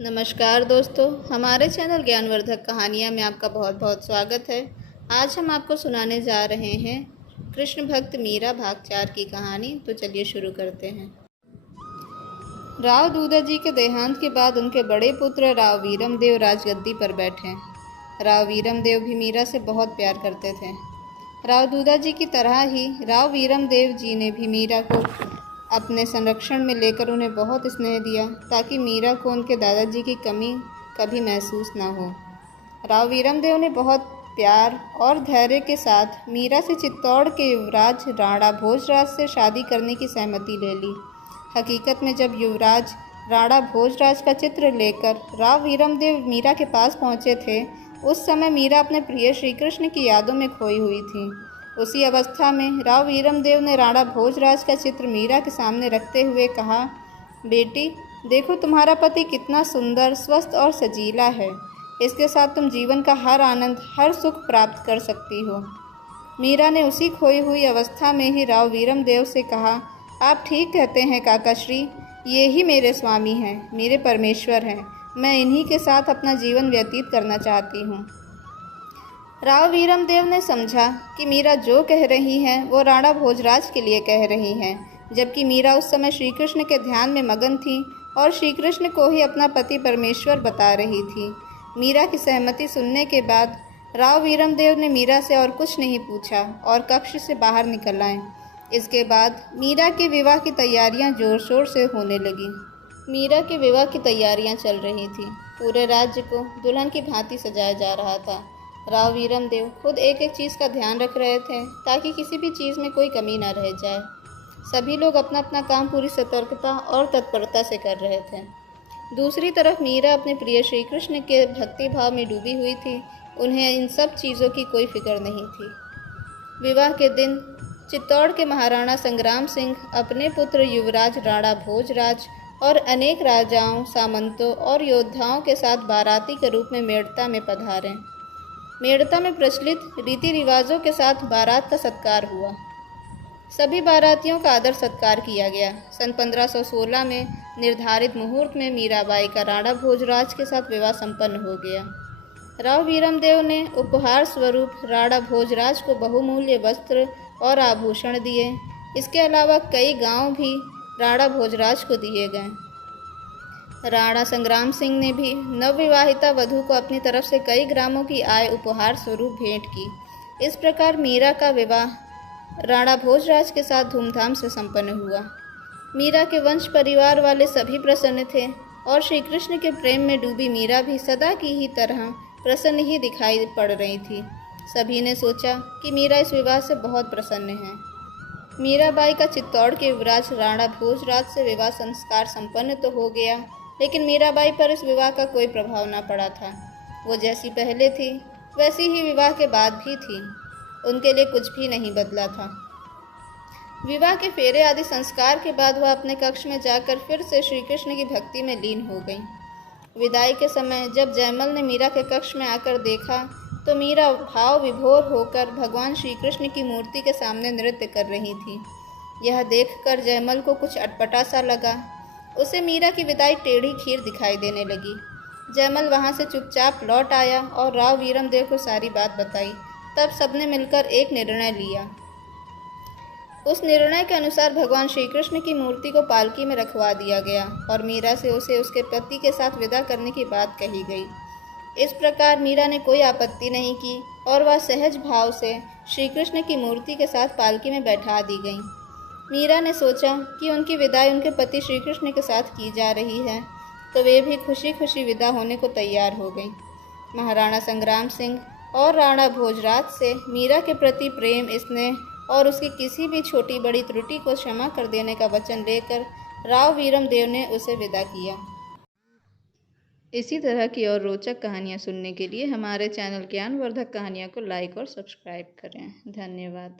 नमस्कार दोस्तों, हमारे चैनल ज्ञानवर्धक कहानियाँ में आपका बहुत बहुत स्वागत है। आज हम आपको सुनाने जा रहे हैं कृष्ण भक्त मीरा भाग 4 की कहानी। तो चलिए शुरू करते हैं। राव दूधाजी के देहांत के बाद उनके बड़े पुत्र राव वीरमदेव राजगद्दी पर बैठे। राव वीरमदेव भी मीरा से बहुत प्यार करते थे। राव दूधाजी की तरह ही राव वीरमदेव जी ने भी मीरा को अपने संरक्षण में लेकर उन्हें बहुत स्नेह दिया, ताकि मीरा को उनके दादाजी की कमी कभी महसूस न हो। राव वीरमदेव ने बहुत प्यार और धैर्य के साथ मीरा से चित्तौड़ के युवराज राणा भोजराज से शादी करने की सहमति ले ली। हकीकत में जब युवराज राणा भोजराज का चित्र लेकर राव वीरमदेव मीरा के पास पहुँचे थे, उस समय मीरा अपने प्रिय श्री कृष्ण की यादों में खोई हुई थी। उसी अवस्था में राव वीरमदेव ने राणा भोजराज का चित्र मीरा के सामने रखते हुए कहा, बेटी देखो, तुम्हारा पति कितना सुंदर, स्वस्थ और सजीला है। इसके साथ तुम जीवन का हर आनंद, हर सुख प्राप्त कर सकती हो। मीरा ने उसी खोई हुई अवस्था में ही राव वीरमदेव से कहा, आप ठीक कहते हैं काका श्री, ये ही मेरे स्वामी हैं, मेरे परमेश्वर हैं। मैं इन्हीं के साथ अपना जीवन व्यतीत करना चाहती हूँ। राव वीरमदेव ने समझा कि मीरा जो कह रही हैं वो राणा भोजराज के लिए कह रही हैं, जबकि मीरा उस समय श्री कृष्ण के ध्यान में मगन थी और श्री कृष्ण को ही अपना पति परमेश्वर बता रही थी। मीरा की सहमति सुनने के बाद राव वीरमदेव ने मीरा से और कुछ नहीं पूछा और कक्ष से बाहर निकल आए। इसके बाद मीरा के विवाह की तैयारियां जोर शोर से होने लगी। मीरा के विवाह की तैयारियां चल रही थी। पूरे राज्य को दुल्हन की भांति सजाया जा रहा था। राव वीरमदेव खुद एक एक चीज़ का ध्यान रख रहे थे, ताकि किसी भी चीज़ में कोई कमी न रह जाए। सभी लोग अपना अपना काम पूरी सतर्कता और तत्परता से कर रहे थे। दूसरी तरफ मीरा अपने प्रिय श्री कृष्ण के भक्ति भाव में डूबी हुई थी। उन्हें इन सब चीज़ों की कोई फिक्र नहीं थी। विवाह के दिन चित्तौड़ के महाराणा संग्राम सिंह अपने पुत्र युवराज राणा भोजराज और अनेक राजाओं, सामंतों और योद्धाओं के साथ बाराती के रूप में मेड़ता में पधारे। मेड़ता में प्रचलित रीति रिवाजों के साथ बारात का सत्कार हुआ। सभी बारातियों का आदर सत्कार किया गया। सन 1516 में निर्धारित मुहूर्त में मीराबाई का राणा भोजराज के साथ विवाह संपन्न हो गया। राव वीरमदेव ने उपहार स्वरूप राणा भोजराज को बहुमूल्य वस्त्र और आभूषण दिए। इसके अलावा कई गांव भी राणा भोजराज को दिए गए। राणा संग्राम सिंह ने भी नवविवाहिता वधू को अपनी तरफ से कई ग्रामों की आय उपहार स्वरूप भेंट की। इस प्रकार मीरा का विवाह राणा भोजराज के साथ धूमधाम से संपन्न हुआ। मीरा के वंश परिवार वाले सभी प्रसन्न थे और श्री कृष्ण के प्रेम में डूबी मीरा भी सदा की ही तरह प्रसन्न ही दिखाई पड़ रही थी। सभी ने सोचा कि मीरा इस विवाह से बहुत प्रसन्न है। मीराबाई का चित्तौड़ के युवराज राणा भोजराज से विवाह संस्कार संपन्न तो हो गया, लेकिन मीराबाई पर इस विवाह का कोई प्रभाव न पड़ा था। वो जैसी पहले थी वैसी ही विवाह के बाद भी थी। उनके लिए कुछ भी नहीं बदला था। विवाह के फेरे आदि संस्कार के बाद वह अपने कक्ष में जाकर फिर से श्री कृष्ण की भक्ति में लीन हो गई। विदाई के समय जब जयमल ने मीरा के कक्ष में आकर देखा तो मीरा भाव विभोर होकर भगवान श्री कृष्ण की मूर्ति के सामने नृत्य कर रही थी। यह देखकर जयमल को कुछ अटपटा सा लगा। उसे मीरा की विदाई टेढ़ी खीर दिखाई देने लगी। जयमल वहां से चुपचाप लौट आया और राव वीरमदेव को सारी बात बताई। तब सबने मिलकर एक निर्णय लिया। उस निर्णय के अनुसार भगवान श्री कृष्ण की मूर्ति को पालकी में रखवा दिया गया और मीरा से उसे उसके पति के साथ विदा करने की बात कही गई। इस प्रकार मीरा ने कोई आपत्ति नहीं की और वह सहज भाव से श्री कृष्ण की मूर्ति के साथ पालकी में बैठा दी गई। मीरा ने सोचा कि उनकी विदाई उनके पति श्री कृष्ण के साथ की जा रही है, तो वे भी खुशी खुशी विदा होने को तैयार हो गई। महाराणा संग्राम सिंह और राणा भोजराज से मीरा के प्रति प्रेम, स्नेह और उसकी किसी भी छोटी बड़ी त्रुटि को क्षमा कर देने का वचन लेकर राव वीरमदेव ने उसे विदा किया। इसी तरह की और रोचक कहानियाँ सुनने के लिए हमारे चैनल ज्ञानवर्धक कहानियाँ को लाइक और सब्सक्राइब करें। धन्यवाद।